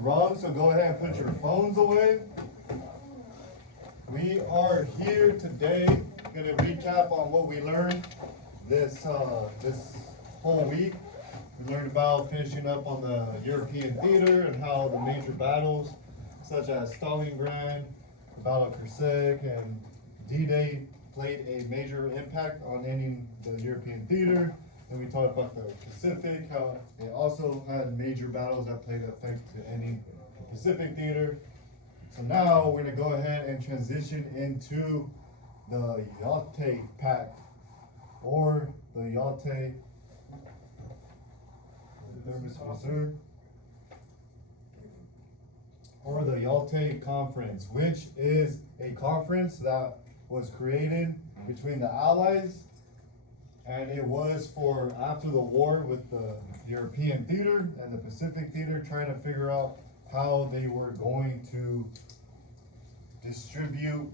wrong, so go ahead and put your phones away. We are here today, gonna recap on what we learned this whole week. We learned about finishing up on the European theater and how the major battles, such as Stalingrad, the Battle of Kursk, and D-Day played a major impact on ending the European theater. And we talked about the Pacific, how it also had major battles that played effect to ending the Pacific theater. So now we're gonna go ahead and transition into the Yalta Pact, or the Yalta, or the Yalta Conference, which is a conference that was created between the Allies. And it was for after the war with the European theater and the Pacific theater, trying to figure out how they were going to distribute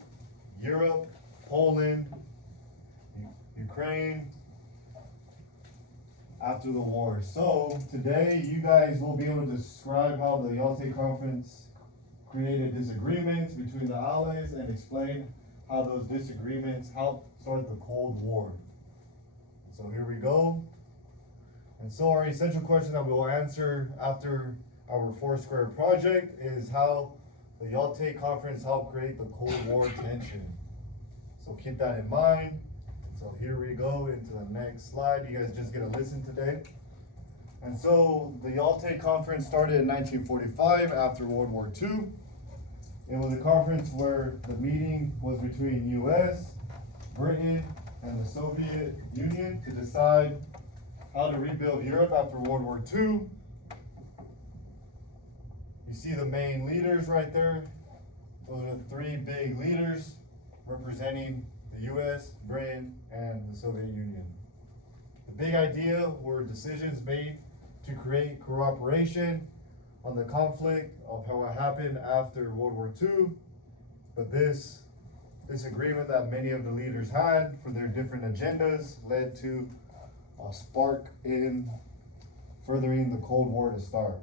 Europe, Poland, Ukraine after the war. So today you guys will be able to describe how the Yalta Conference created disagreements between the Allies and explain how those disagreements helped start the Cold War. So here we go. And so our essential question that we will answer after our Foursquare project is how the Yalta Conference helped create the Cold War tension. So keep that in mind. So here we go into the next slide. You guys just get to listen today. And so the Yalta Conference started in 1945 after World War II. It was a conference where the meeting was between US, Britain, and the Soviet Union to decide how to rebuild Europe after World War II. You see the main leaders right there. Those are the three big leaders representing the US, Britain, and the Soviet Union. The big idea were decisions made to create cooperation on the conflict of how it happened after World War II. But this agreement that many of the leaders had for their different agendas led to a spark in furthering the Cold War to start.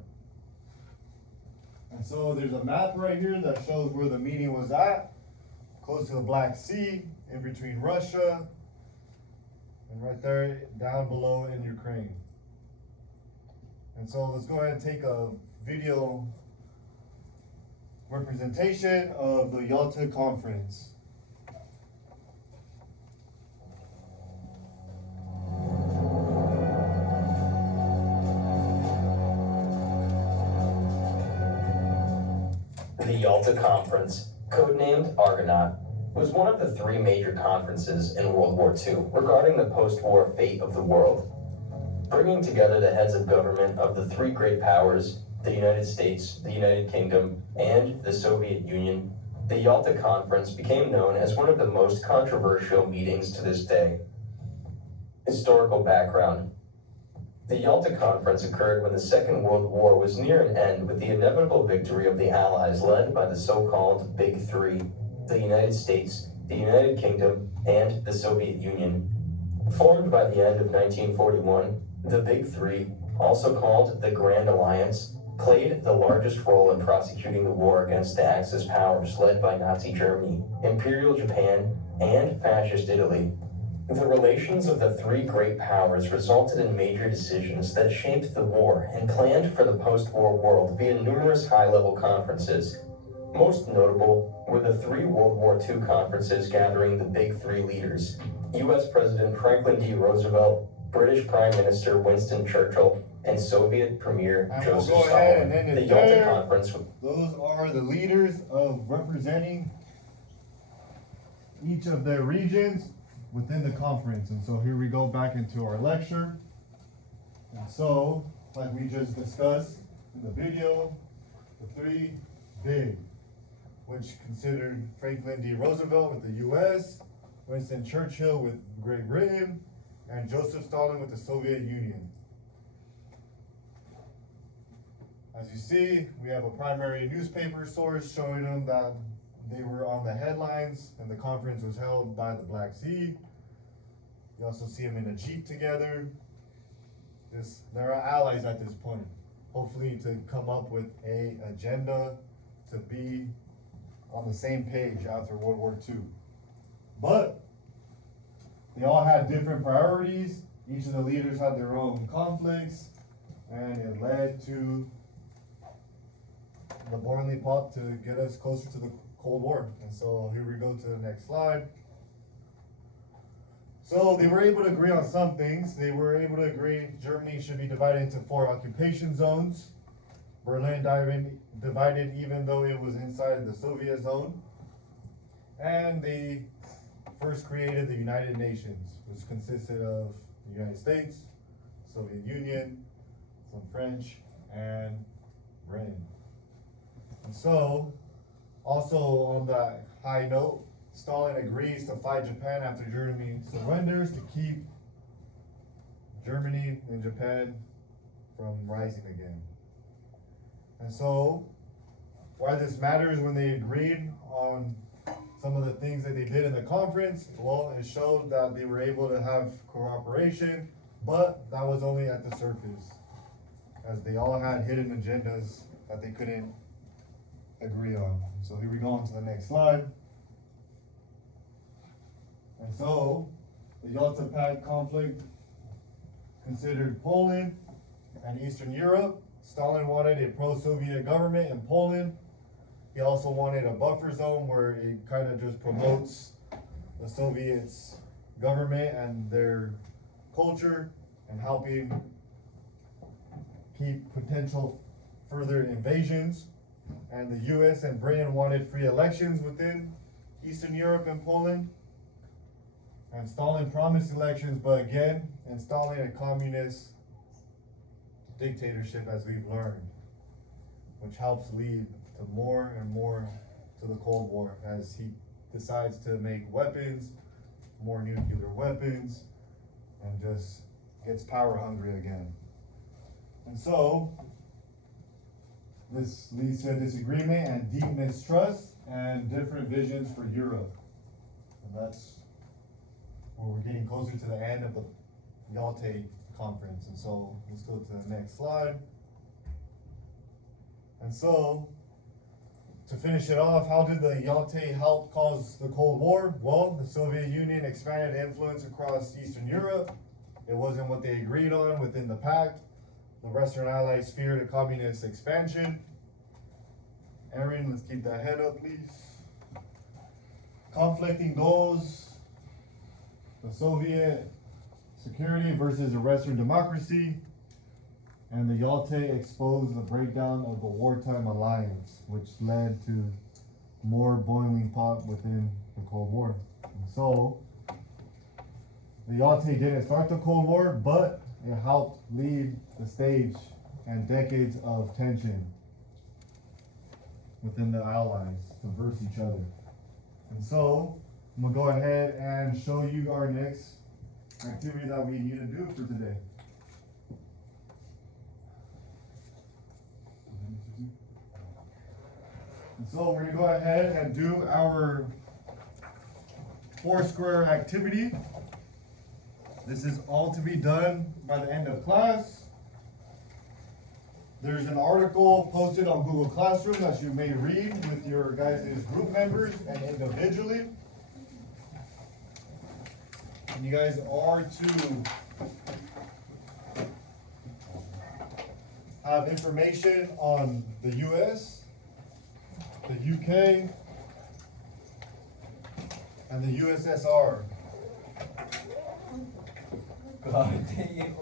And so there's a map right here that shows where the meeting was at, close to the Black Sea, in between Russia, and right there down below in Ukraine. And so let's go ahead and take a video representation of the Yalta Conference. The Yalta Conference, codenamed Argonaut, was one of the three major conferences in World War II regarding the post-war fate of the world. Bringing together the heads of government of the three great powers, the United States, the United Kingdom, and the Soviet Union, the Yalta Conference became known as one of the most controversial meetings to this day. Historical background. The Yalta Conference occurred when the Second World War was near an end with the inevitable victory of the Allies led by the so-called Big Three, the United States, the United Kingdom, and the Soviet Union. Formed by the end of 1941, the Big Three, also called the Grand Alliance, played the largest role in prosecuting the war against the Axis powers led by Nazi Germany, Imperial Japan, and Fascist Italy. The relations of the three great powers resulted in major decisions that shaped the war and planned for the post-war world via numerous high-level conferences. Most notable were the three World War II conferences gathering the Big Three leaders: US President Franklin D. Roosevelt, British Prime Minister Winston Churchill, and Soviet Premier Joseph Stalin. The Yalta Conference. Those are the leaders of representing each of their regions within the conference. And so here we go back into our lecture. And so, like we just discussed in the video, the three big, which considered Franklin D. Roosevelt with the US, Winston Churchill with Great Britain, and Joseph Stalin with the Soviet Union. As you see, we have a primary newspaper source showing them that they were on the headlines, and the conference was held by the Black Sea. You also see them in a Jeep together. They're our allies at this point. hopefully to come up with a agenda to be on the same page after World War II. But they all had different priorities. Each of the leaders had their own conflicts, and it led to the boiling pot to get us closer to the Cold War. And so here we go to the next slide. So they were able to agree on some things. They were able to agree Germany should be divided into 4 occupation zones. Berlin divided even though it was inside the Soviet zone. And they first created the United Nations, which consisted of the United States, Soviet Union, some French, and Britain. And so, also on that high note, Stalin agrees to fight Japan after Germany surrenders to keep Germany and Japan from rising again. And so, why this matters when they agreed on some of the things that they did in the conference, well, it showed that they were able to have cooperation, but that was only at the surface, as they all had hidden agendas that they couldn't agree on. So here we go on to the next slide. And so, the Yalta Pact conflict considered Poland and Eastern Europe. Stalin wanted a pro-Soviet government in Poland. He also wanted a buffer zone where it kind of just promotes the Soviets' government and their culture and helping keep potential further invasions. And the US and Britain wanted free elections within Eastern Europe and Poland. And Stalin promised elections, but again, installing a communist dictatorship, as we've learned, which helps lead to more and more to the Cold War as he decides to make weapons, more nuclear weapons, and just gets power hungry again. And so, this leads to a disagreement and deep mistrust and different visions for Europe. And that's where we're getting closer to the end of the Yalta conference. And so let's go to the next slide. And so, to finish it off, how did the Yalta help cause the Cold War? Well, the Soviet Union expanded influence across Eastern Europe. It wasn't what they agreed on within the pact. The Western Allies feared a communist expansion. Aaron, let's keep that head up, please. Conflicting goals. The Soviet security versus a Western democracy. And the Yalta exposed the breakdown of the wartime alliance, which led to more boiling pot within the Cold War. And so, the Yalta didn't start the Cold War, but it helped lead the stage and decades of tension within the allies to verse each other. And so, I'm gonna go ahead and show you our next activity that we need to do for today. And so we're gonna go ahead and do our 4 square activity. This is all to be done by the end of class. There's an article posted on Google Classroom that you may read with your guys' group members and individually. And you guys are to have information on the US, the UK, and the USSR. God damn.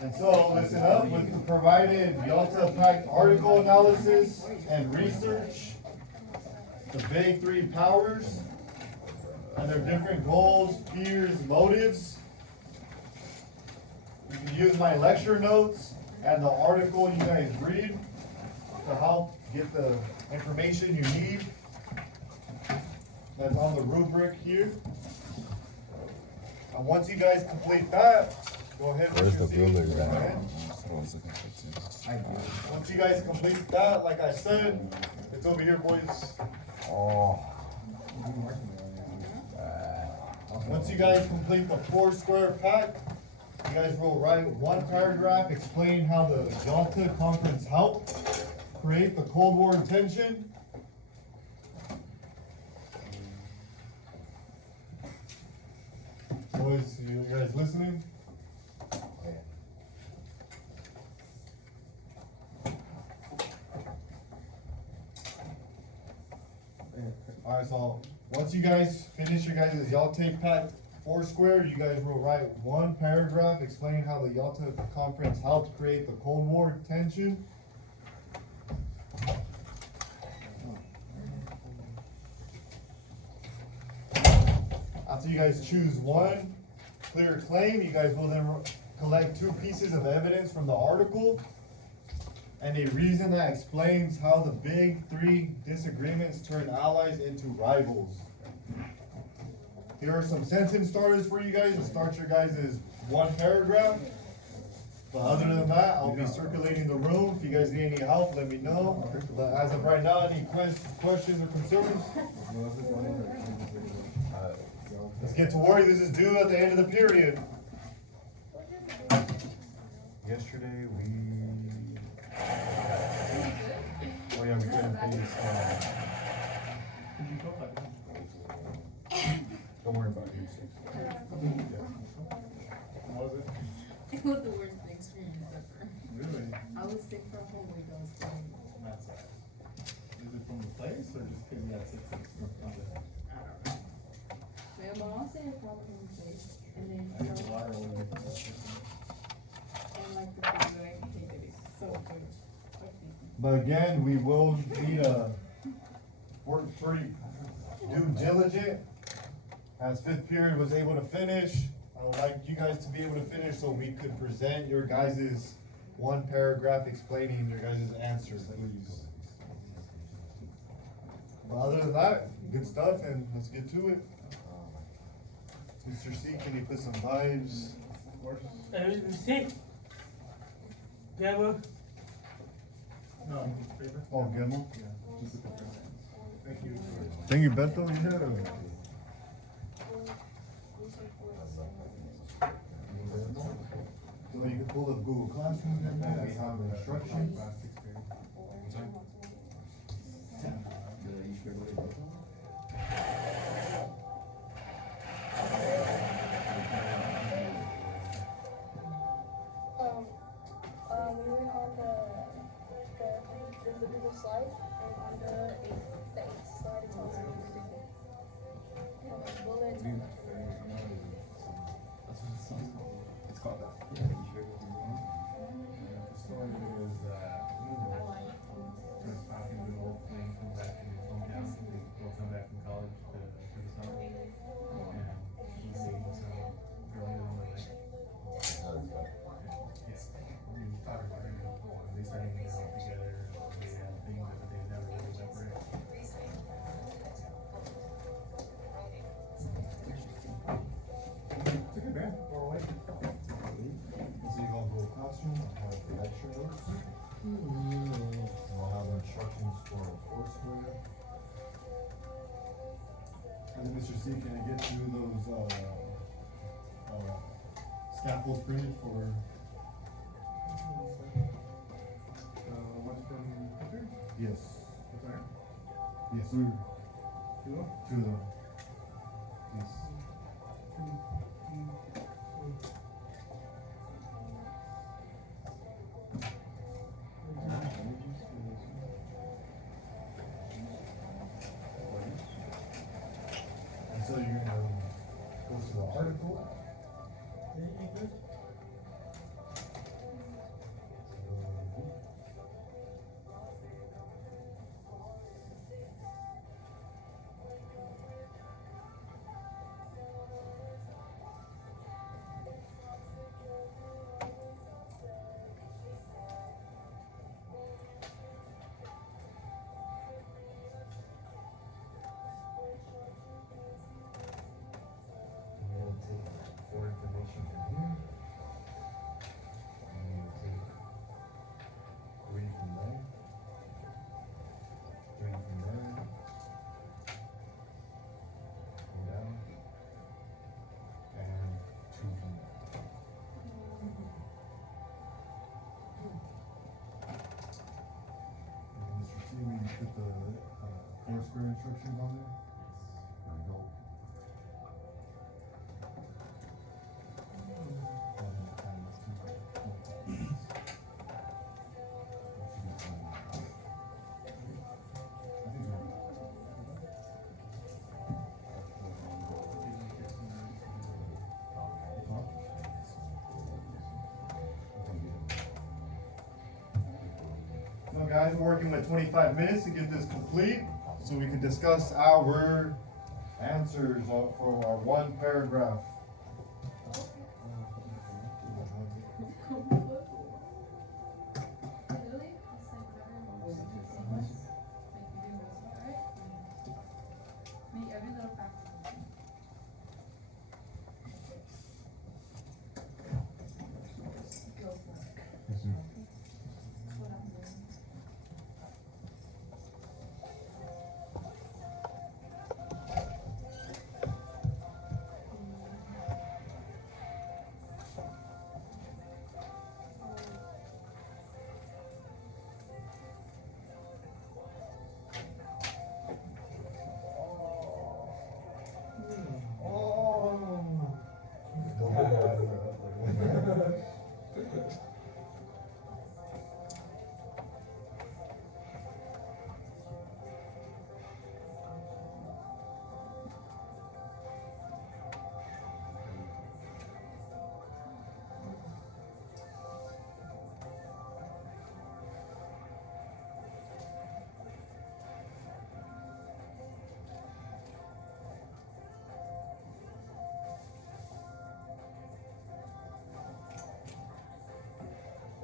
And so, listen up, with the provided Yalta Pact article analysis and research, the big 3 powers, and their different goals, fears, motives. You can use my lecture notes and the article you guys read to help get the information you need that's on the rubric here. And once you guys complete that, go ahead and Where's the rubric at? That's what I was looking for too. Once you guys complete that, like I said, it's over here, boys. Oh. Once you guys complete the Foursquare Pact, you guys will write one paragraph explaining how the Yalta Conference helped create the Cold War tension. Boys, you guys listening? Alright, so once you guys finish your guys' Yalta Pact Foursquare, you guys will write one paragraph explaining how the Yalta Conference helped create the Cold War tension. After you guys choose one clear claim, you guys will then collect two pieces of evidence from the article and a reason that explains how the big three disagreements turned allies into rivals. Here are some sentence starters for you guys to start your guys' one paragraph. But other than that, I'll be circulating the room. If you guys need any help, let me know. But as of right now, any questions or concerns? Let's get to work. This is due at the end of the period. Yesterday oh yeah, we couldn't pay this. Don't worry about it. What was it? It was the worst experience ever. Really? I was sick for a whole week. I was fine. That's sad. Is it from the place or just because you got sick? I don't know. Man, my mom said it's probably in the place. And then, I think a lot of women. and like the food that I can take it is so good. But again, we will need to work pretty due diligent. As fifth period was able to finish, I would like you guys to be able to finish so we could present your guys' one paragraph explaining your guys' answers, please. But other than that, good stuff, and let's get to it. Mr. C, can you put some vibes? Of course. See? Gamma? No, paper. Oh, Gemmel? Thank you. Thank you, Beto. Yeah. So you can pull up Google Classroom, we have instructions. We went on the Google slide, and on the eighth slide, it tells you how much bullets. It's called that. The story is Prince Falcon and Wolf Lane come back in his hometown. They both come back from college for the summer. And he's dating some girl in Illinois. Yes. We talked about it. They started hanging out together. They had things, but they never really went for it. It's a good band. Or like. So you go Google Classroom, I'll have the lecture notes. And I'll have the instructions for Foursquare. And then Mr. C, can I get you those, scaffolds printed for? What's from Hooker? Yes. What's that? Yes, sir. Two of them? Two of them. Yes. And so you're gonna go to the article. And we'll take more information from here. Put the Foursquare instructions on there. There we go. Now guys, we're working with 25 minutes to get this complete so we can discuss our answers for our one paragraph. Really? It's like whatever something seamless. Like you do this, right? Make every little factor. Go for it. That's what I'm doing.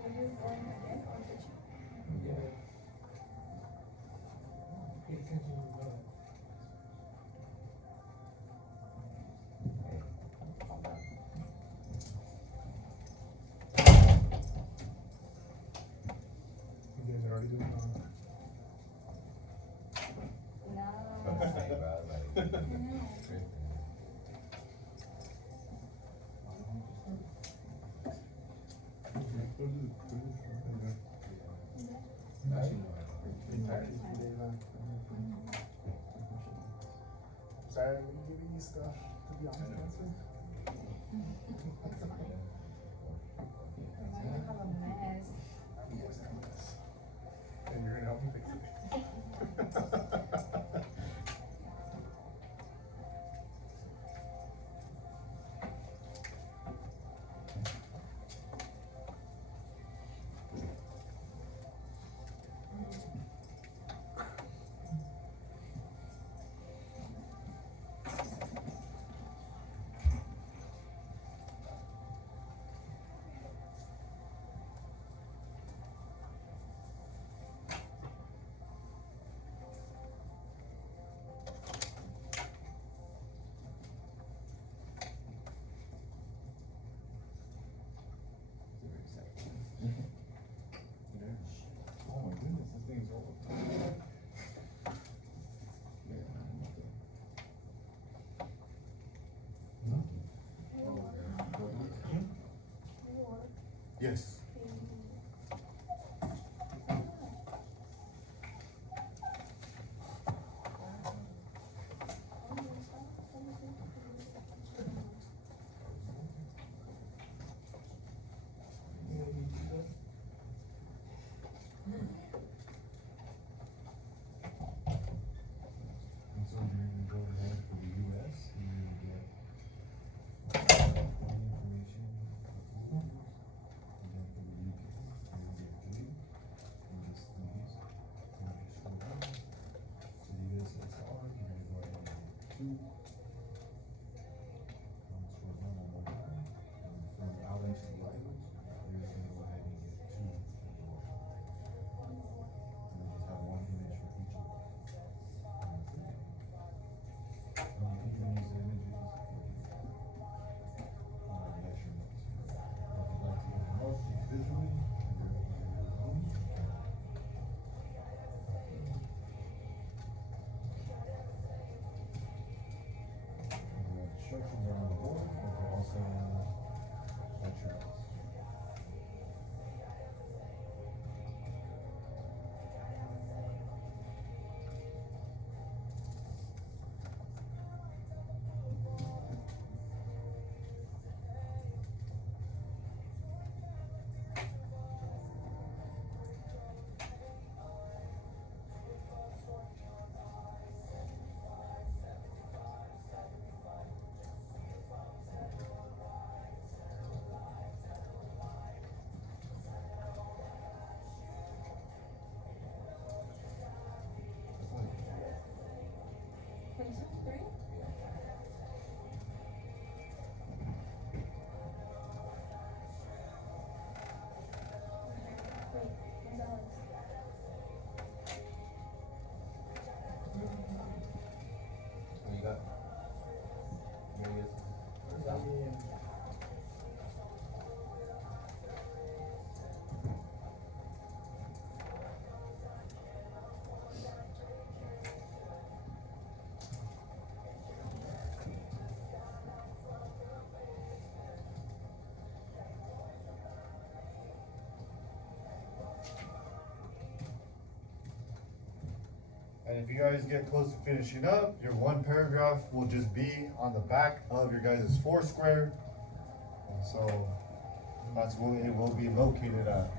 Were you born again or did you? Pay attention to the brother. You guys are already doing Sorry, I'm giving you stuff, to be honest, answer. I have a mess. Yes, I'm yes. And you're gonna help me fix it. Oh my goodness, this thing is over. Yes. And so you're gonna go ahead for the US, and you're gonna get all the information, and then for the UK, you're gonna get Canadian, and just these, and you scroll down to the USSR, you're gonna go ahead and get 2. And scroll down one more time, and from the allies to rivals, you're just gonna go ahead and get 2 as well. And then just have one image for each of them. And you can use the images for measurements. If you'd like to use them all visually, you're your own. And if you guys get close to finishing up, your one paragraph will just be on the back of your guys' Foursquare. And so that's where it will be located at.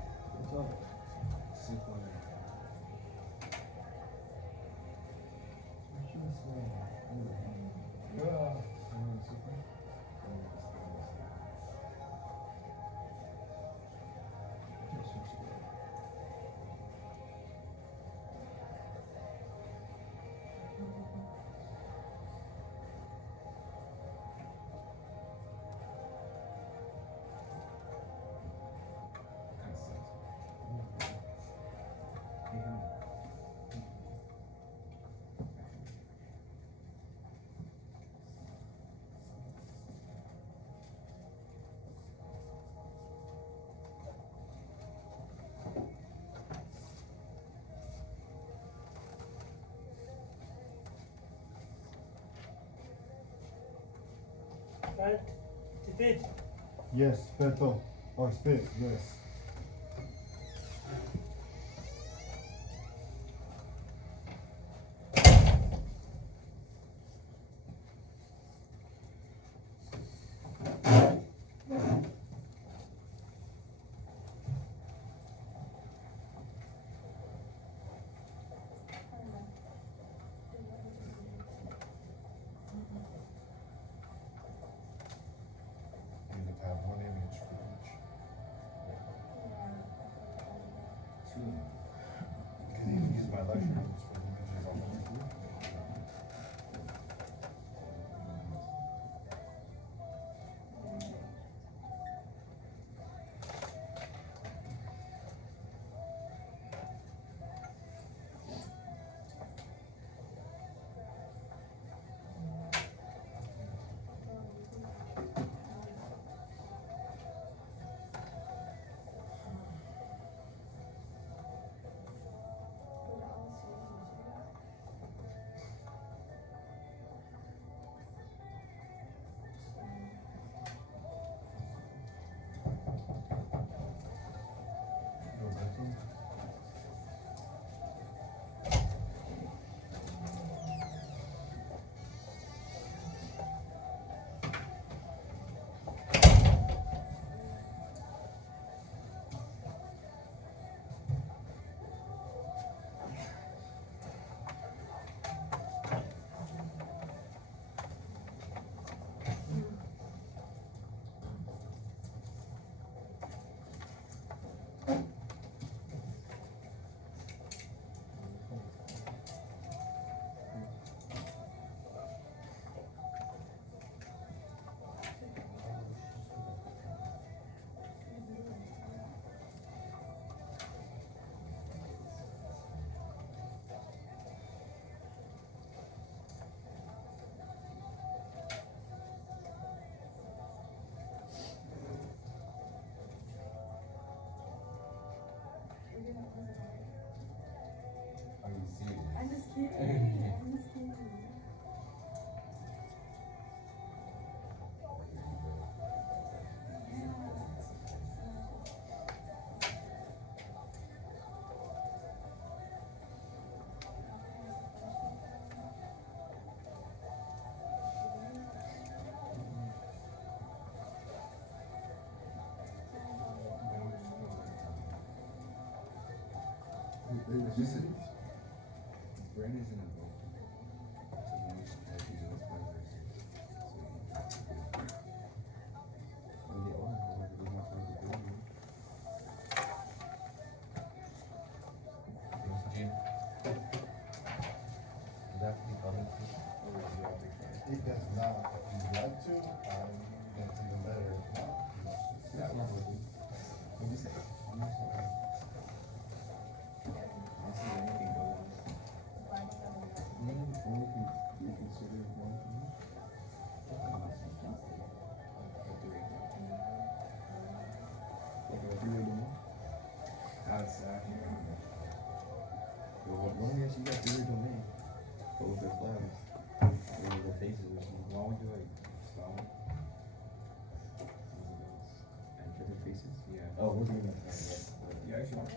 But spit. Yes, Beto. Or spit, yes. You need to have one image for each. Because you can use my lecture notes for the images on the group. Are you serious? I'm just kidding. I'm just kidding. Listen, Brandon's in a boat. So now he's supposed to do his progress. So he can do it. When they own it, we're not supposed to do it. Jim. Does that have to be public too? Or is it all different? It does not. If you'd like to, that's even better. If not, Yeah, I'm not working. What do you say? I'm not sorry. I'll see anything goes. Maybe before we can reconsider one thing. Like a three-way domain? Outside. Well, why don't you actually got three-way domain? But with their flags. Or with their faces or something. Why would you like style it? And for their faces? Yeah. Oh, we're doing that. Yeah, actually.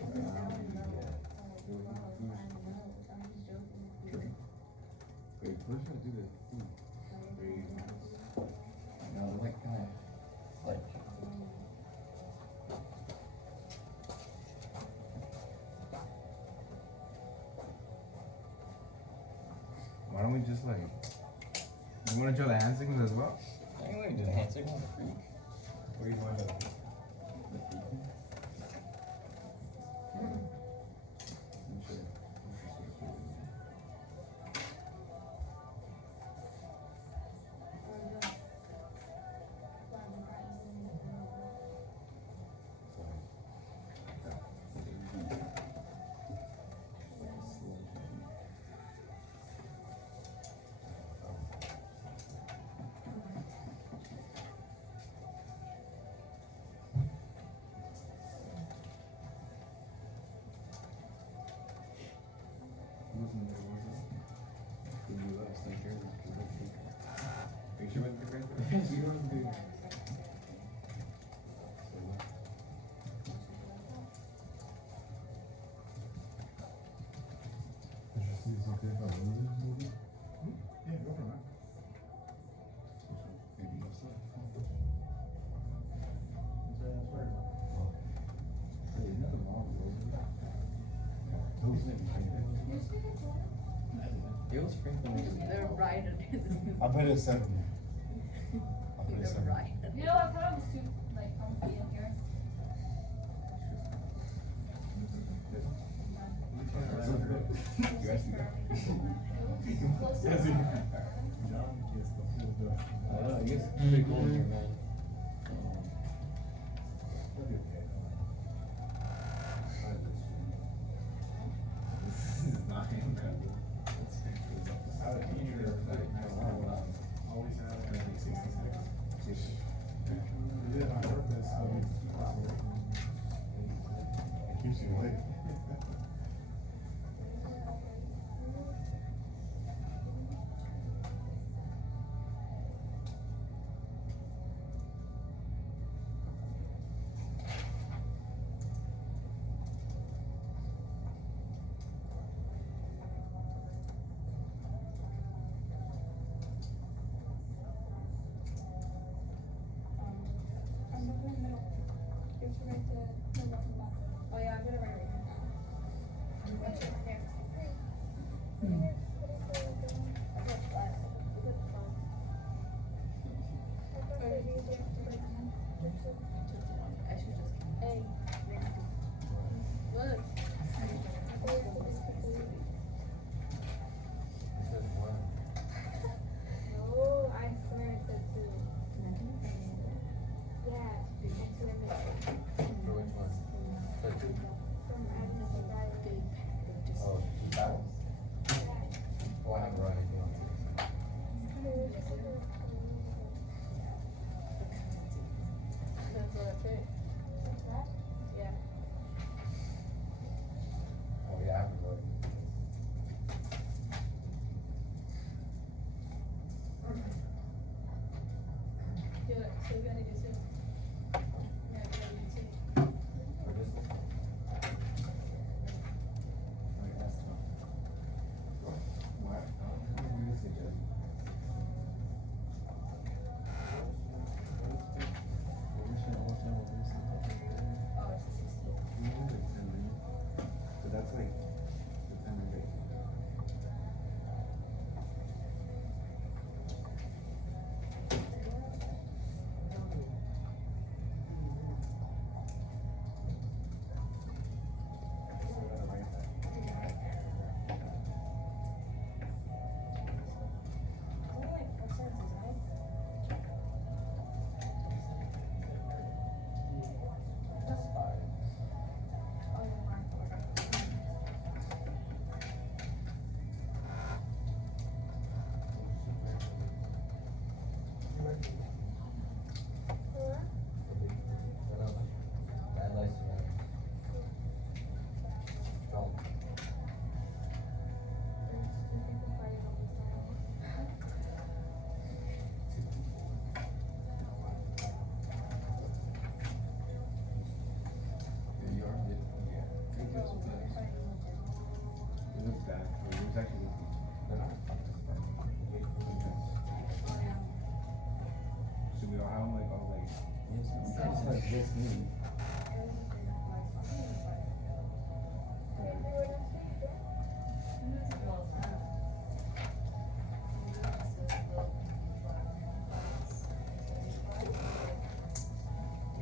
Yeah. We're just gonna do the thing. No, they're like kinda, like. Why don't we just like? You wanna show the hand signals as well? I ain't gonna do the hand signal, the freak. Or you want to? The freak. I'm sure. Yeah, go for that. It was Franklin. They're right under the. I put it at 70. I put it at They're 70. right. You know, I thought it was too, like, comfy in here. You asked me. Close Yes, he- enough. John gets the full bill. I guess it's pretty cool here, man. That'd be okay. This is not him, man. I had a teacher that always had, I think, 66. He did it on purpose, so he keeps us awake. It keeps you awake. I'm not going middle. You have to write the number from that. Oh yeah, I'm gonna write it right here. What's it here? I got flat. I got flat. Or maybe you have to write one. I should just. A. Look. No, I swear it said two. Yeah, next to the middle. For which one? For two? From Agnes and Riley. Oh, 2000? Oh, I haven't run anything on it. That's what I picked. Yeah. Oh, yeah, I haven't run anything. Do it. So we gotta do two. Yeah, we gotta do two. For this one? Oh, yeah, that's tough. Why? What is it, Judge? Oh, it's a 16. So that's like the time of day. like this new.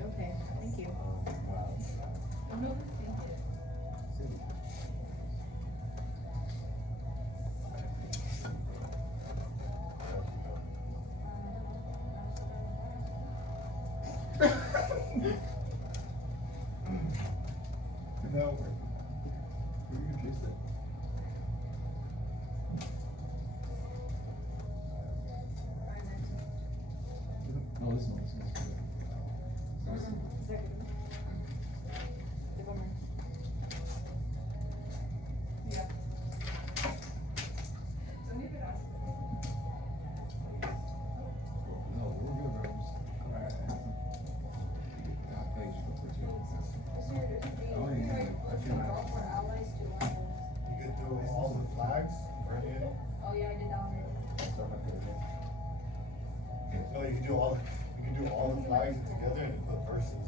Okay, thank you. Oh, no, thank you. City. No, where you kiss it? No, this one. Yeah. Don't even ask. No, we're good, bro. Just come right. God, please, you go for two. You could do all the flags, right in. Oh, yeah, I did that already. No, you can do all the flags together and then put verses.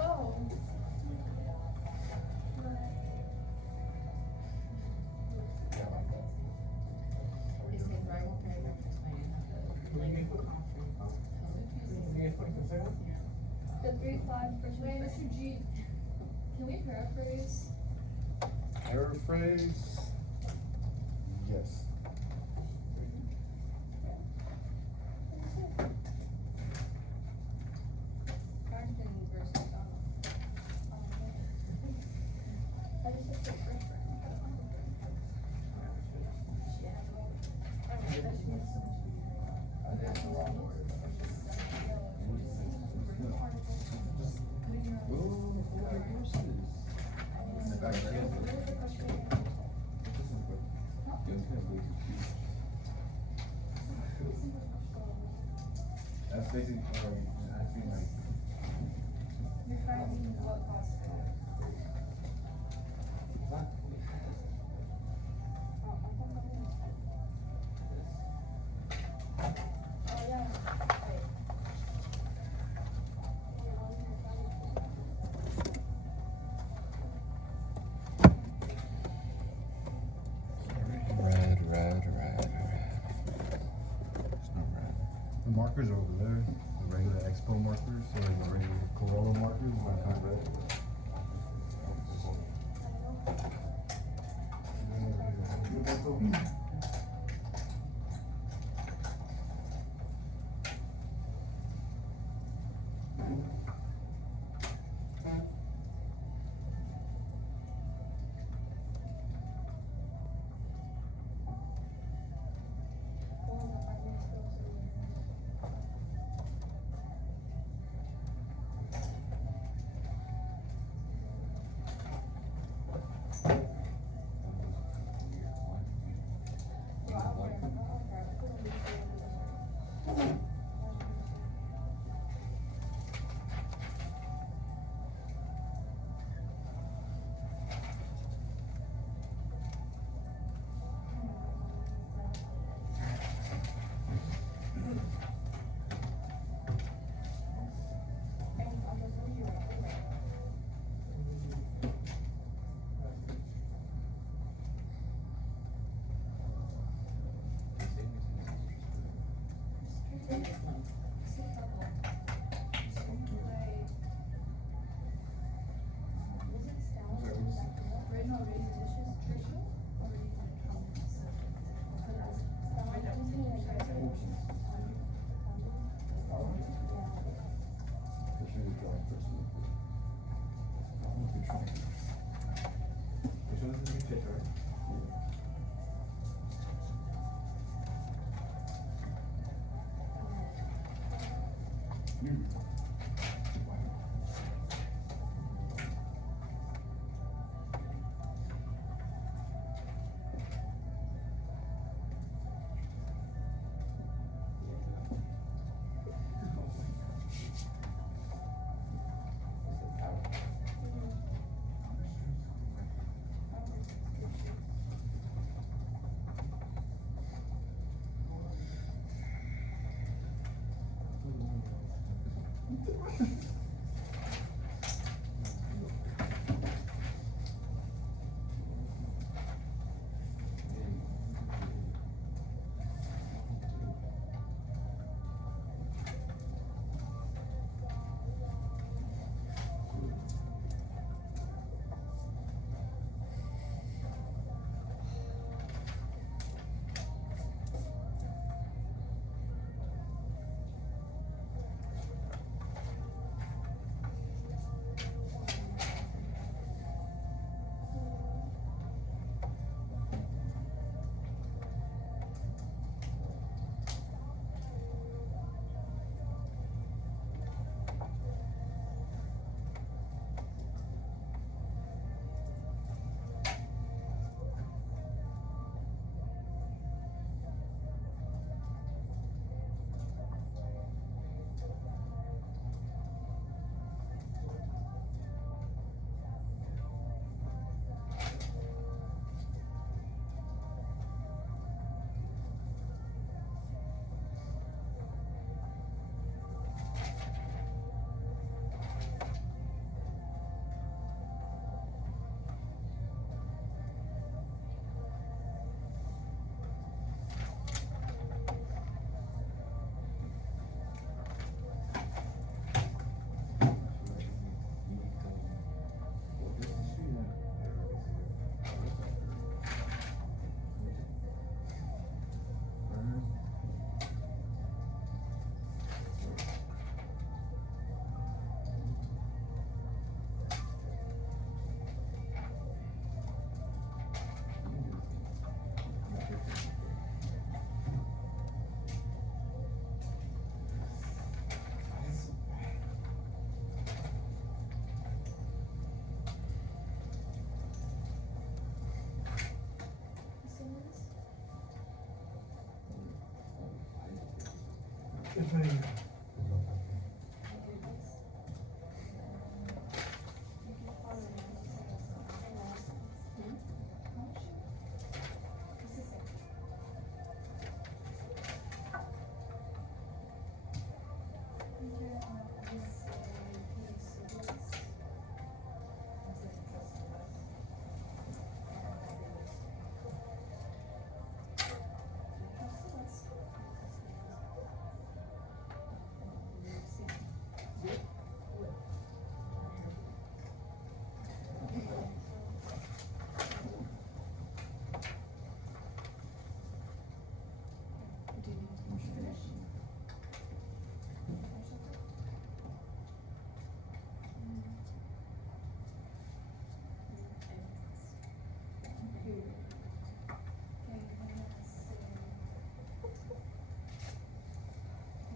Oh. It says rival paragraph explaining how the legal conference. The three flags for Wait, Tuesday. Mr. G, can we paraphrase? Paraphrase? Yes. Carrington versus I just have to first round. Whoa, holy horses. Back there. Yeah, it's kind of way too cute. That's basically, actually like, You're finding what cost. Oh, yeah. Wait. red. It's not red. The markers are over there, the regular expo markers, or the regular Corolla markers, like kind of red. Which one is the new picture, right?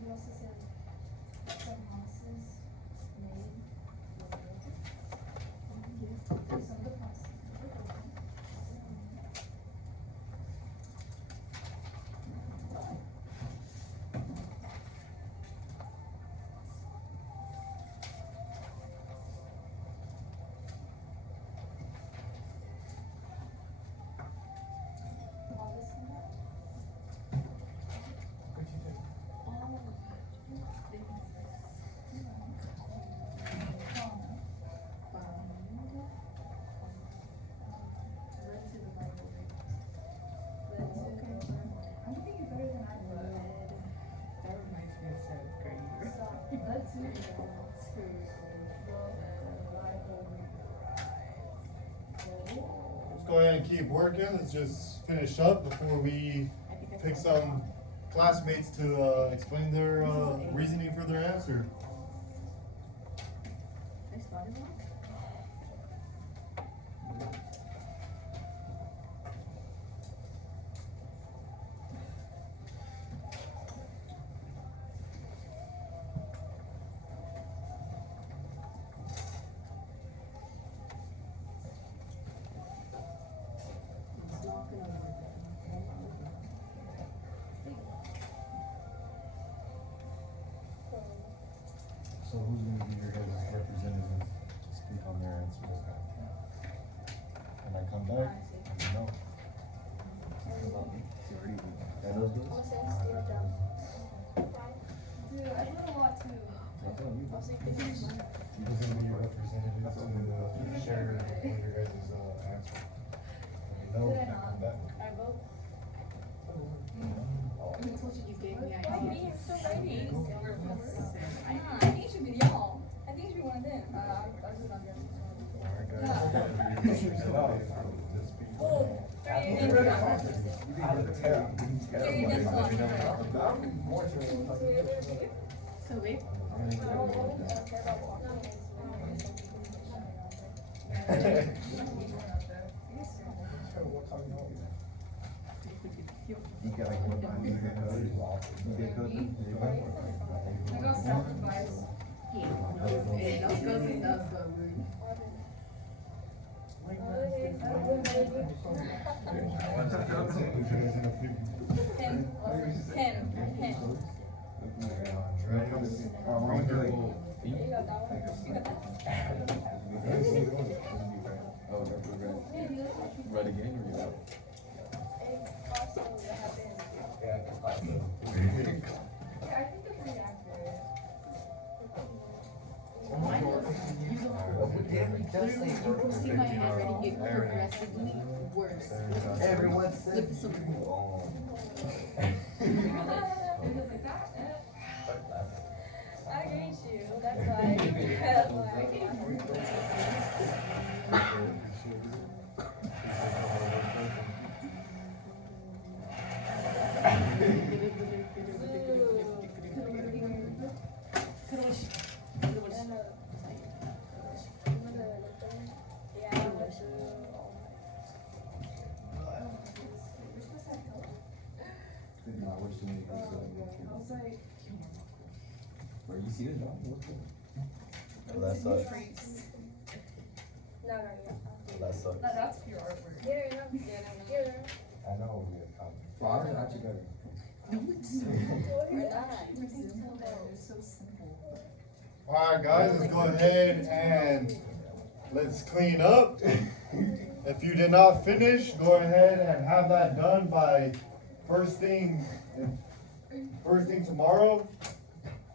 You also said some promises made. Yes, some of the promises. August and that? I'm thinking you're better than I was. That reminds me of seventh grade. Let's do Let's go ahead and keep working. Let's just finish up before we pick some classmates to explain their reasoning for their answer. So who's gonna be your guys' representative to speak on their answers? When I come back, let me know. About me? You already, that knows this? Dude, I did a lot too. That's on you. Who's gonna be your representative to share one of your guys' answer? Let me know when I come back. I vote. Who told you you gave me Why me? ideas? It's so ready. I I think it should be y'all. I think it should be one of them. I'll do it on your. Alright, guys, who's gonna be your representative to speak on Oh, that? three and then. So wait, You got like what time you get coded? You get coded? I got self-advice. hey, those go rude. Pen. Why don't you like? You got that one? You got that? Oh, that's red again or you? Yeah, I think they're pretty accurate. You can see my handwriting get progressively worse. Everyone Look at some. Because like that, I hate you, that's why. Where you see it, no? That sucks. No, That sucks. that's pure artwork. I know we have comments. Well, ours are actually better. We're not. They're so simple. Alright guys, let's go ahead and let's clean up. If you did not finish, go ahead and have that done by first thing tomorrow.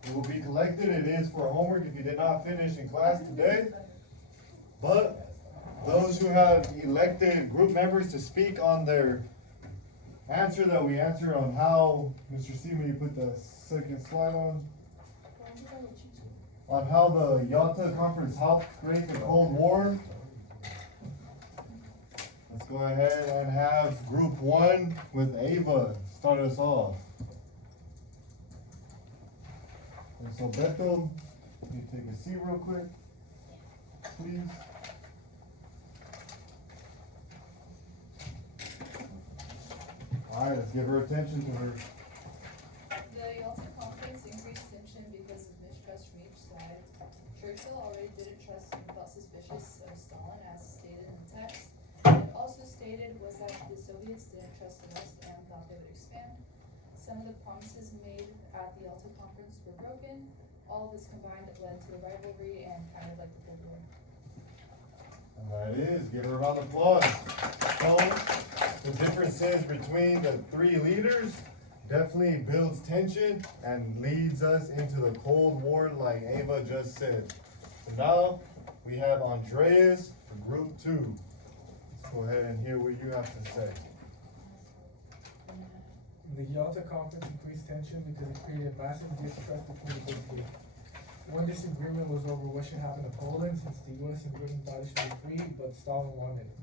It will be collected. It is for homework if you did not finish in class today. But those who have elected group members to speak on their answer that we answered on how, Mr. Steven, you put the second slide on how the Yalta Conference helped create the Cold War. Let's go ahead and have group one with Ava start us off. And so Beto, you take a seat real quick, please. Alright, let's give her attention to her. The Yalta Conference increased tension because of mistrust from each side. Churchill already didn't trust and felt suspicious of Stalin, as stated in the text. It also stated was that the Soviets didn't trust the West and thought they would expand. Some of the promises made at the Yalta Conference were broken. All of this combined led to a rivalry and kind of like the Cold War. And that is, give her a round of applause. So, the differences between the three leaders definitely builds tension and leads us into the Cold War like Ava just said. So now, we have Andreas for group two. Let's go ahead and hear what you have to say. The Yalta Conference increased tension because it created massive distrust between the big three. One disagreement was over what should happen to Poland, since the US and Britain thought it should be free, but Stalin wanted it.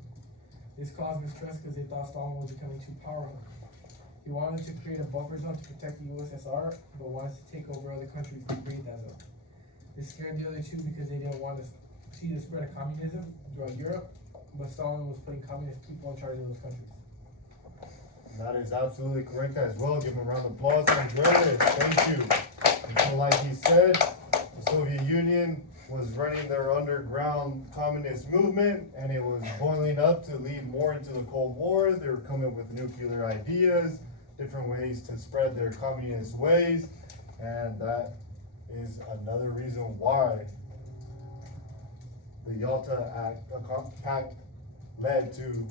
This caused mistrust because they thought Stalin was becoming too powerful. He wanted to create a buffer zone to protect the USSR, but wanted to take over other countries to create that zone. This scared the other two because they didn't want to see the spread of communism throughout Europe, but Stalin was putting communist people in charge of those countries. That is absolutely correct as well. Give him a round of applause, Andreas. Thank you. And so like he said, the Soviet Union was running their underground communist movement, and it was boiling up to lead more into the Cold War. They were coming with nuclear ideas, different ways to spread their communist ways, and that is another reason why the Yalta Pact led to,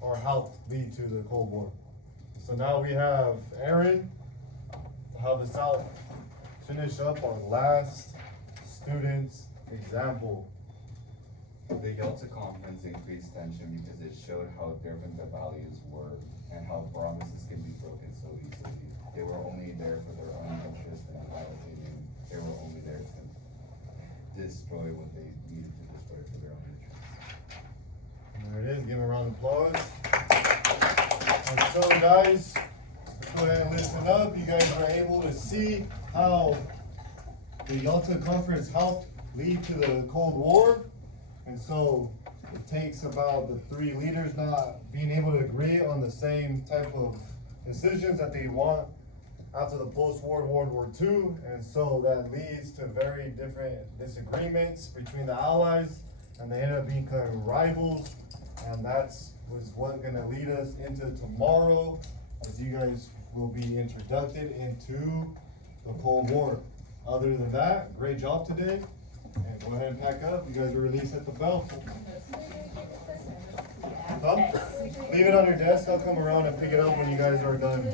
or helped lead to, the Cold War. So now we have Aaron to help us out finish up our last student's example. The Yalta Conference increased tension because it showed how different the values were and how promises can be broken so easily. They were only there for their own interest, and in my opinion, they were only there to destroy what they needed to destroy for their own interest. And there it is, give a round of applause. And so guys, let's go ahead and listen up. You guys were able to see how the Yalta Conference helped lead to the Cold War. And so it takes about the three leaders not being able to agree on the same type of decisions that they want after the post-war World War II. And so that leads to very different disagreements between the Allies, and they end up becoming rivals. And that's what's gonna lead us into tomorrow, as you guys will be introduced into the Cold War. Other than that, great job today, and go ahead and pack up. You guys are released at the bell. Come, leave it on your desk. I'll come around and pick it up when you guys are done.